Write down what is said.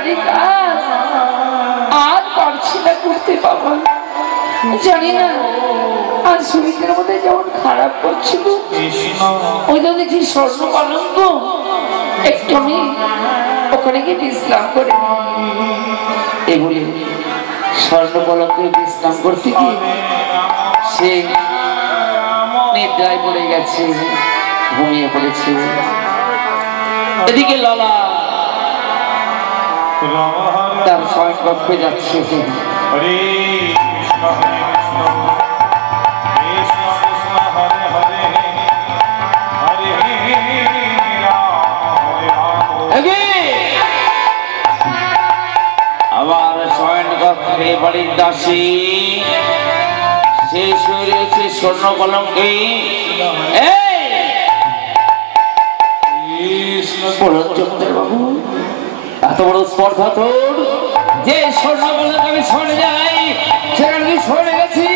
বাড়ি কাজ আর পারছি না করতে বাবা। জানি না আর শরীরের মধ্যে যেমন খারাপ করছিল, ওই তো দেখি স্বর্ণ কলঙ্ক, একটু আমি ওখানে গিয়ে বিশ্রাম করে এগুলি স্বর্ণ কলঙ্কের বিশ্রাম করতে গিয়ে সে নিদ্রায় পড়ে গেছে, ঘুমিয়ে পড়েছে। এদিকে লালা তার শয়ন কক্ষে যাচ্ছে। আবার শয়ন কক্ষে বাড়ির দাসী শেষ হয়ে রয়েছে স্বর্ণ কলঙ্কে। বাবু এত বড় স্পর্ধা তোর যে স্বর্ণ কলঙ্ক আমি সরে যাই, সেখানে সরে গেছি।